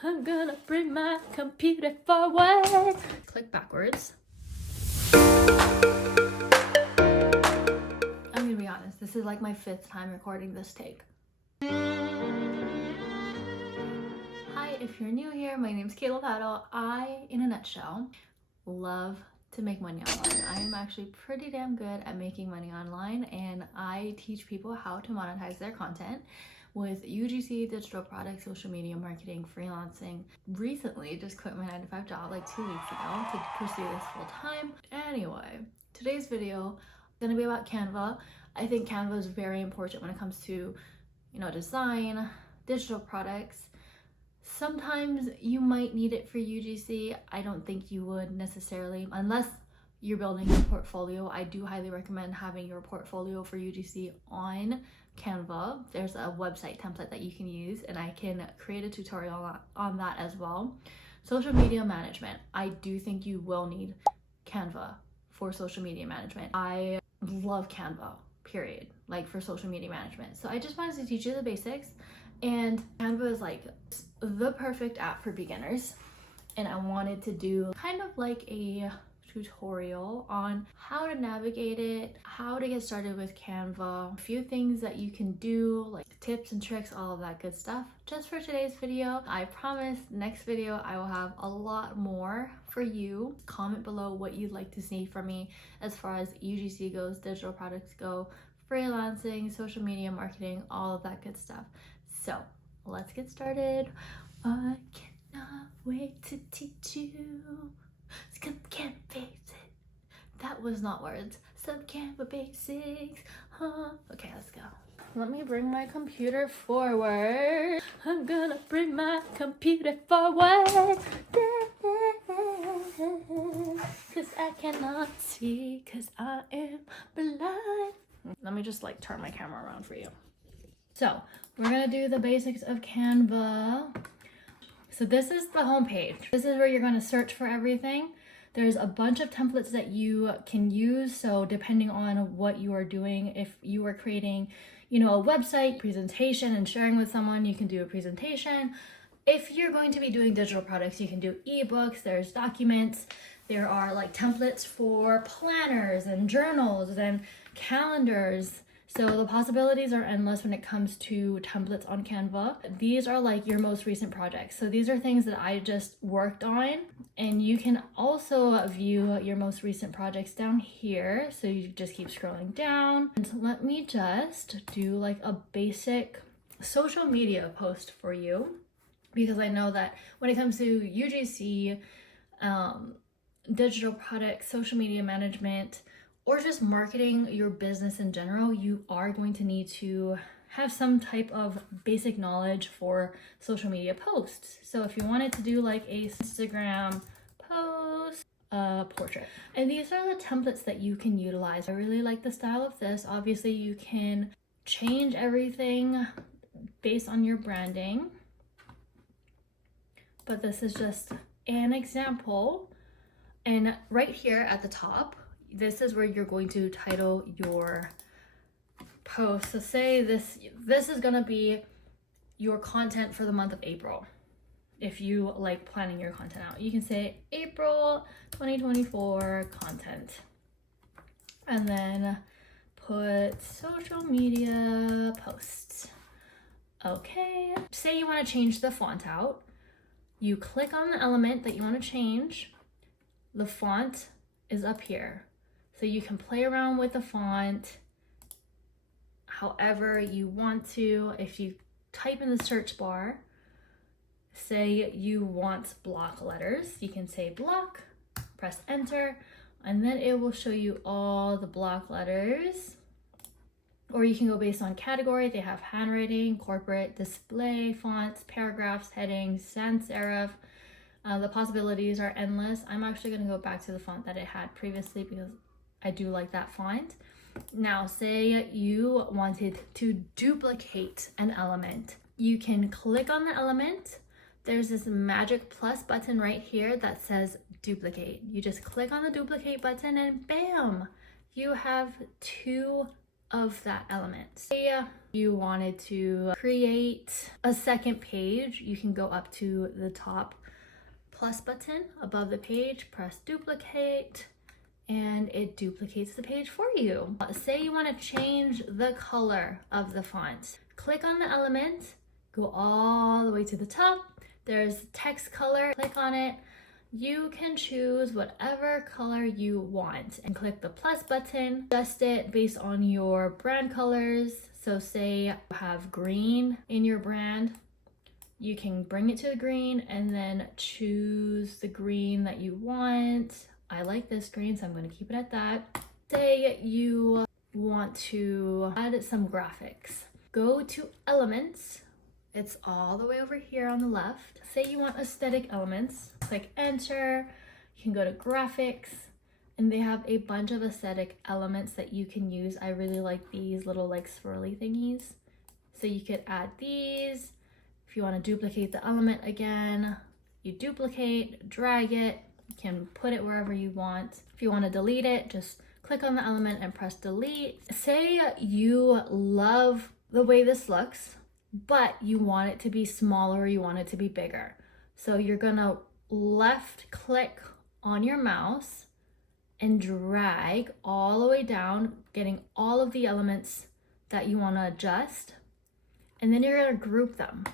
I'm gonna bring my computer forward. Click backwards. I'm gonna be honest, this is like my 5th time recording this take. Hi, if you're new here, my name's Kayla Paddle. I, in a nutshell, love to make money online. I am actually pretty damn good at making money online, and I teach people how to monetize their content with UGC, digital products, social media marketing, freelancing. Recently just quit my 9-to-5 job like 2 weeks ago to pursue this full time. Anyway, today's video is gonna be about Canva. I think Canva is very important when it comes to, design, digital products. Sometimes you might need it for UGC. I don't think you would necessarily, unless you're building a portfolio. I do highly recommend having your portfolio for UGC on Canva. There's a website template that you can use, and I can create a tutorial on that as well. Social media management. I do think you will need Canva for social media management. I love Canva, period, like for social media management. So I just wanted to teach you the basics. And Canva is like the perfect app for beginners, and I wanted to do kind of like a tutorial on how to navigate it, how to get started with Canva, a few things that you can do, like tips and tricks, all of that good stuff, just for today's video. I promise next video I will have a lot more for you. Comment below what you'd like to see from me as far as UGC goes, digital products go, freelancing, social media marketing, all of that good stuff. So let's get started. I cannot wait to teach you some Canva basics. That was not words. Some Canva basics. Okay, let's go. Let me bring my computer forward. I'm gonna bring my computer forward. Cause I cannot see, cause I am blind. Let me just like turn my camera around for you. So we're gonna do the basics of Canva. So this is the home page. This is where you're gonna search for everything. There's a bunch of templates that you can use. So depending on what you are doing, if you are creating, a website presentation and sharing with someone, you can do a presentation. If you're going to be doing digital products, you can do ebooks, there's documents, there are like templates for planners and journals and calendars. So the possibilities are endless when it comes to templates on Canva. These are like your most recent projects. So these are things that I just worked on, and you can also view your most recent projects down here. So you just keep scrolling down. And let me just do like a basic social media post for you, because I know that when it comes to UGC, digital products, social media management, or just marketing your business in general, you are going to need to have some type of basic knowledge for social media posts. So if you wanted to do like a Instagram post, portrait. And these are the templates that you can utilize. I really like the style of this. Obviously you can change everything based on your branding, but this is just an example. And right here at the top, this is where you're going to title your post. So say this is gonna be your content for the month of April. If you like planning your content out, you can say April 2024 content, and then put social media posts. Okay, say you want to change the font out. You click on the element that you want to change. The font is up here. So you can play around with the font however you want to. If you type in the search bar, say you want block letters, you can say block, press enter, and then it will show you all the block letters. Or you can go based on category. They have handwriting, corporate, display, fonts, paragraphs, headings, sans serif. The possibilities are endless. I'm actually going to go back to the font that it had previously because I do like that font. Now, say you wanted to duplicate an element. You can click on the element. There's this magic plus button right here that says duplicate. You just click on the duplicate button and bam, you have 2 of that element. Say you wanted to create a second page, you can go up to the top plus button above the page, press duplicate, and it duplicates the page for you. Say you want to change the color of the font. Click on the element, go all the way to the top. There's text color, click on it. You can choose whatever color you want and click the plus button. Adjust it based on your brand colors. So say you have green in your brand, you can bring it to the green and then choose the green that you want. I like this green, so I'm going to keep it at that. Say you want to add some graphics. Go to elements. It's all the way over here on the left. Say you want aesthetic elements. Click enter. You can go to graphics and they have a bunch of aesthetic elements that you can use. I really like these little like swirly thingies. So you could add these. If you want to duplicate the element again, you duplicate, drag it. You can put it wherever you want. If you want to delete it, just click on the element and press delete. Say you love the way this looks, but you want it to be smaller, you want it to be bigger. So you're gonna left click on your mouse and drag all the way down, getting all of the elements that you want to adjust, and then you're gonna group them.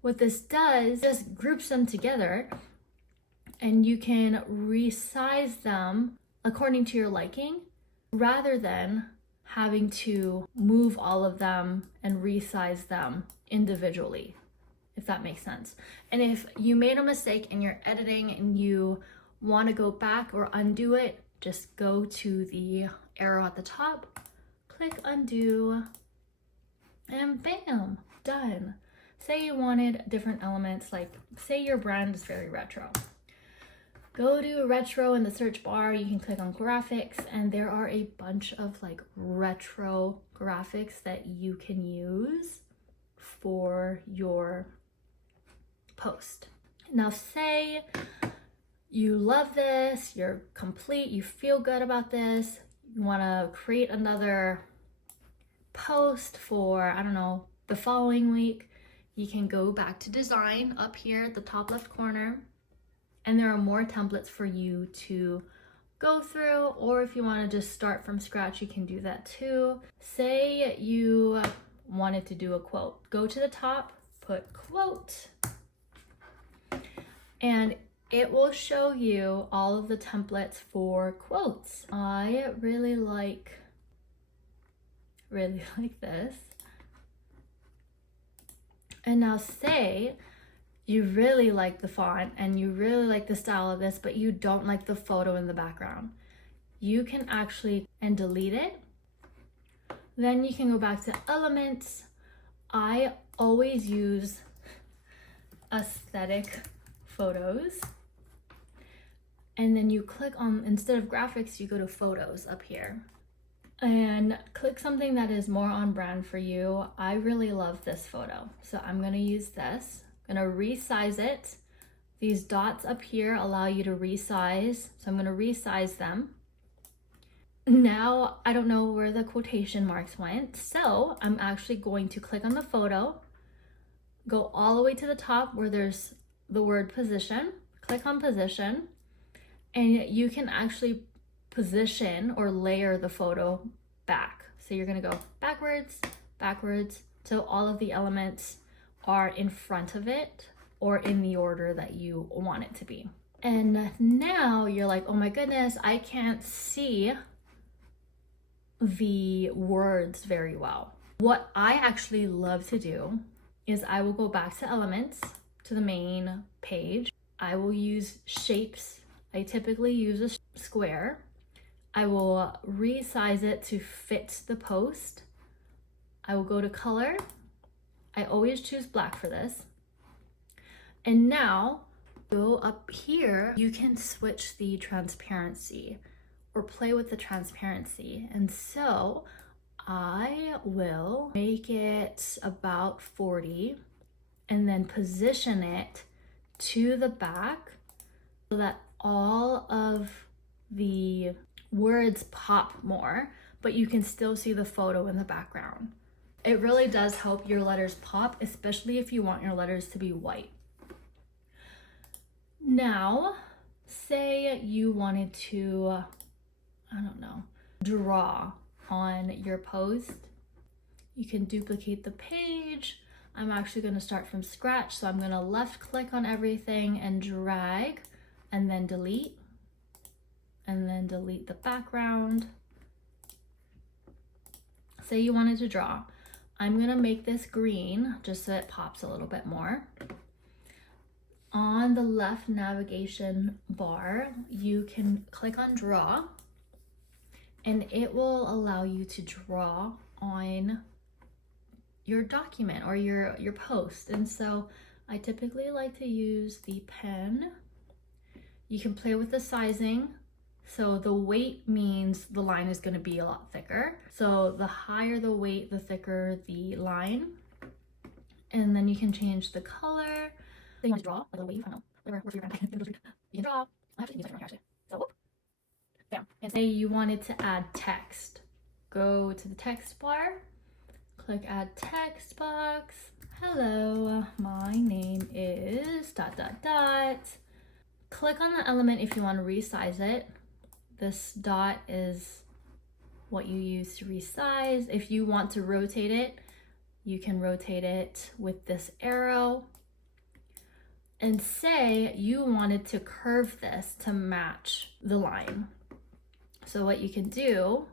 What this does just groups them together, and you can resize them according to your liking rather than having to move all of them and resize them individually, if that makes sense. And if you made a mistake in your editing and you want to go back or undo it, just go to the arrow at the top, click undo, and bam, done. Say you wanted different elements, like say your brand is very retro. Go to retro in the search bar, you can click on graphics, and there are a bunch of like retro graphics that you can use for your post. Now say you love this, you're complete, you feel good about this, you want to create another post for, I don't know, the following week. You can go back to design up here at the top left corner, and there are more templates for you to go through, or if you want to just start from scratch, you can do that too. Say you wanted to do a quote. Go to the top, put quote, and it will show you all of the templates for quotes. I really like this. And now say you really like the font and you really like the style of this, but you don't like the photo in the background. You can actually delete it. Then you can go back to elements. I always use aesthetic photos. And then you click on, instead of graphics, you go to photos up here. And click something that is more on brand for you. I really love this photo, so I'm gonna use this. I'm gonna resize it. These dots up here allow you to resize, so I'm gonna resize them. Now, I don't know where the quotation marks went, so I'm actually going to click on the photo, go all the way to the top where there's the word position, click on position, and you can actually position or layer the photo back. So you're gonna go backwards, so all of the elements are in front of it or in the order that you want it to be. And now you're like, oh my goodness, I can't see the words very well. What I actually love to do is I will go back to elements, to the main page. I will use shapes. I typically use a square. I will resize it to fit the post. I will go to color. I always choose black for this. And now go up here, you can switch the transparency or play with the transparency. And so I will make it about 40 and then position it to the back so that all of the words pop more, but you can still see the photo in the background. It really does help your letters pop, especially if you want your letters to be white. Now, say you wanted to, I don't know, draw on your post. You can duplicate the page. I'm actually going to start from scratch, so I'm going to left click on everything and drag, and then delete the background. Say you wanted to draw. I'm going to make this green just so it pops a little bit more. On the left navigation bar, you can click on draw, and it will allow you to draw on your document or your post. And so I typically like to use the pen. You can play with the sizing. So the weight means the line is going to be a lot thicker. So the higher the weight, the thicker the line. And then you can change the color. Then you want to draw a little weight, I don't know, whatever works for your brand. You can draw. I have to use this right here actually. So whoop. Bam. And say you wanted to add text. Go to the text bar. Click add text box. Hello, my name is ... Click on the element if you want to resize it. This dot is what you use to resize. If you want to rotate it, you can rotate it with this arrow. And say you wanted to curve this to match the line. So what you can do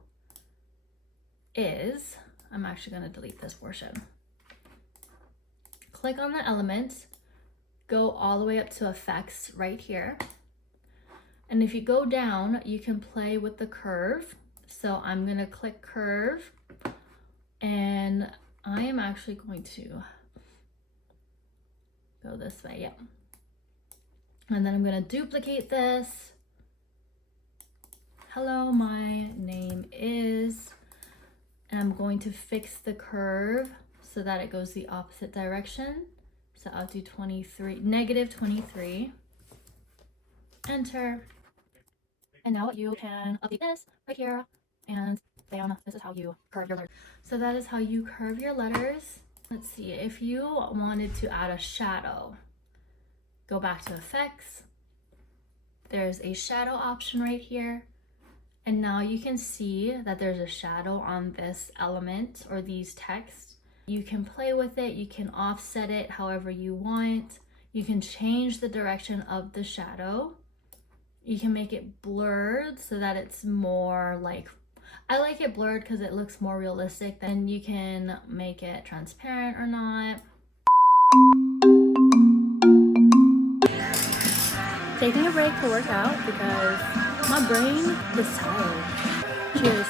is, I'm actually going to delete this portion. Click on the element, go all the way up to effects right here. And if you go down, you can play with the curve. So I'm going to click curve, and I am actually going to go this way. Yep. And then I'm going to duplicate this. Hello, my name is, and I'm going to fix the curve so that it goes the opposite direction. So I'll do 23, negative 23. Enter. And now you can update this right here, and bam, this is how you curve your letters. So that is how you curve your letters. Let's see, if you wanted to add a shadow, go back to effects. There's a shadow option right here. And now you can see that there's a shadow on this element or these texts. You can play with it. You can offset it however you want. You can change the direction of the shadow. You can make it blurred so that it's more like, I like it blurred because it looks more realistic. Then you can make it transparent or not. Taking a break to work out because my brain is tired. Cheers.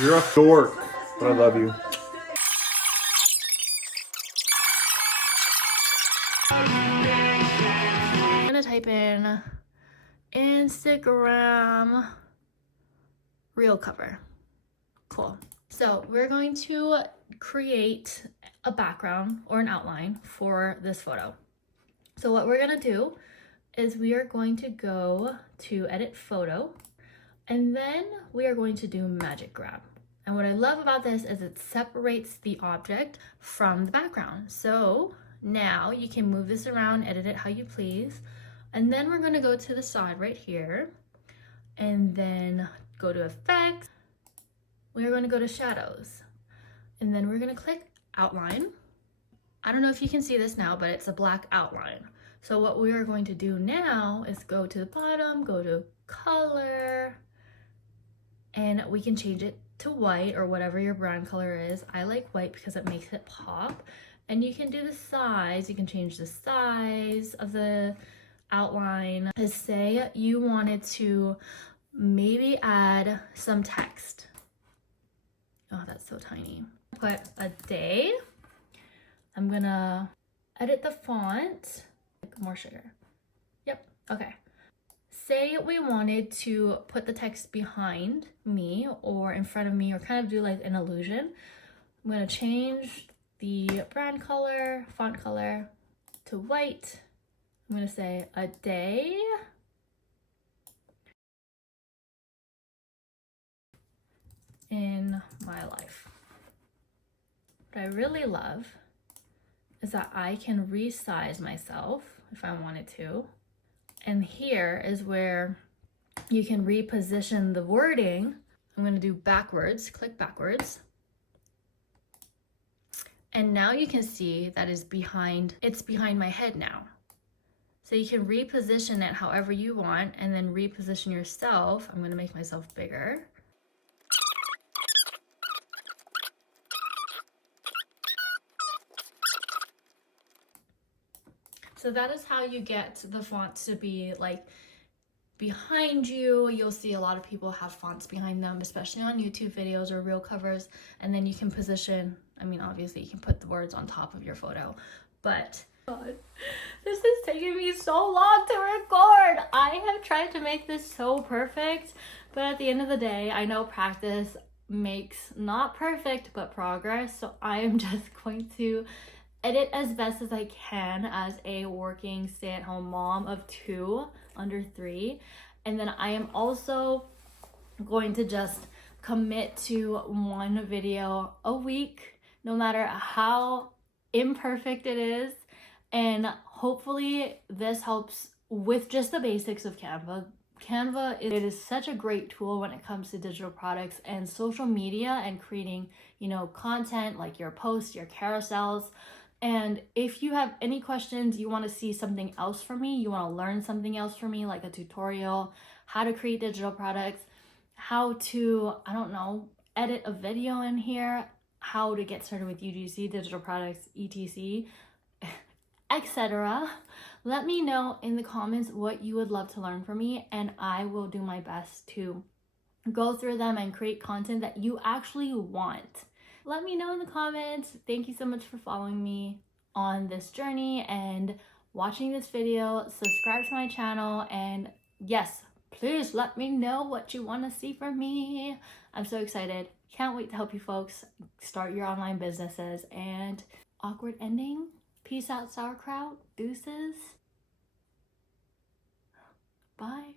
You're a dork, but I love you. I'm gonna type in Instagram reel cover. Cool. So we're going to create a background or an outline for this photo. So what we're gonna do is we are going to go to edit photo, and then we are going to do magic grab. And what I love about this is it separates the object from the background. So now you can move this around, edit it how you please. And then we're going to go to the side right here and then go to effects. We're going to go to shadows, and then we're going to click outline. I don't know if you can see this now, but it's a black outline. So what we are going to do now is go to the bottom, go to color, and we can change it to white or whatever your brand color is. I like white because it makes it pop. And you can do the size. You can change the size of the outline. Let's say you wanted to maybe add some text. Oh, that's so tiny. Put a day. I'm gonna edit the font. More sugar. Yep, okay. Say we wanted to put the text behind me or in front of me or kind of do like an illusion. I'm gonna change the brand color, font color to white. I'm gonna say a day in my life. What I really love is that I can resize myself if I wanted to. And here is where you can reposition the wording. I'm gonna do backwards, click backwards. And now you can see that it's behind my head now. So you can reposition it however you want and then reposition yourself. I'm gonna make myself bigger. So that is how you get the font to be like behind you. You'll see a lot of people have fonts behind them, especially on YouTube videos or reel covers. And then you can position, I mean, obviously you can put the words on top of your photo, but God, this is taking me so long to record. I have tried to make this so perfect, but at the end of the day, I know practice makes not perfect, but progress. So I am just going to edit as best as I can as a working stay-at-home mom of 2 under 3. And then I am also going to just commit to 1 video a week, no matter how imperfect it is. And hopefully this helps with just the basics of Canva. Canva, it is such a great tool when it comes to digital products and social media and creating, content like your posts, your carousels. And if you have any questions, you want to see something else from me, you want to learn something else from me, like a tutorial, how to create digital products, how to, edit a video in here, how to get started with UGC, digital products, etc., etc. Let me know in the comments what you would love to learn from me, and I will do my best to go through them and create content that you actually want. Let me know in the comments. Thank you so much for following me on this journey and watching this video. Subscribe to my channel, and yes, please let me know what you want to see from me. I'm so excited. Can't wait to help you folks start your online businesses. And awkward ending. Peace out, sauerkraut. Deuces. Bye.